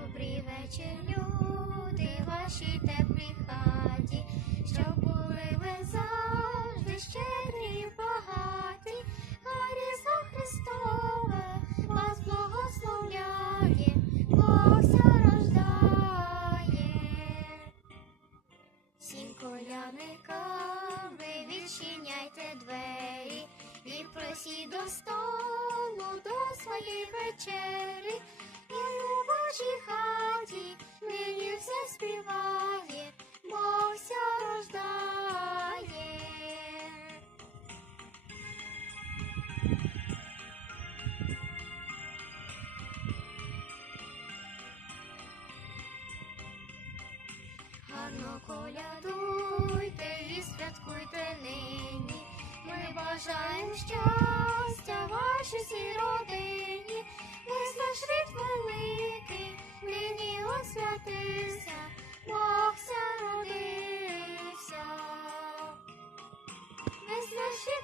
Добрий вечір, люди, вашій теплій хаті, щоб були ви завжди щедрі й багаті, а Христове вас благословляє, Богся рождає. Всім колядникам ви відчиняйте двері і просіть до столу до своєї вечері. Гарно колядуйте і святкуйте нині. Ми бажаємо щастя вашій всій родині. Весь наш рід великий, нині освятився, Богся родився. Весь наш рід.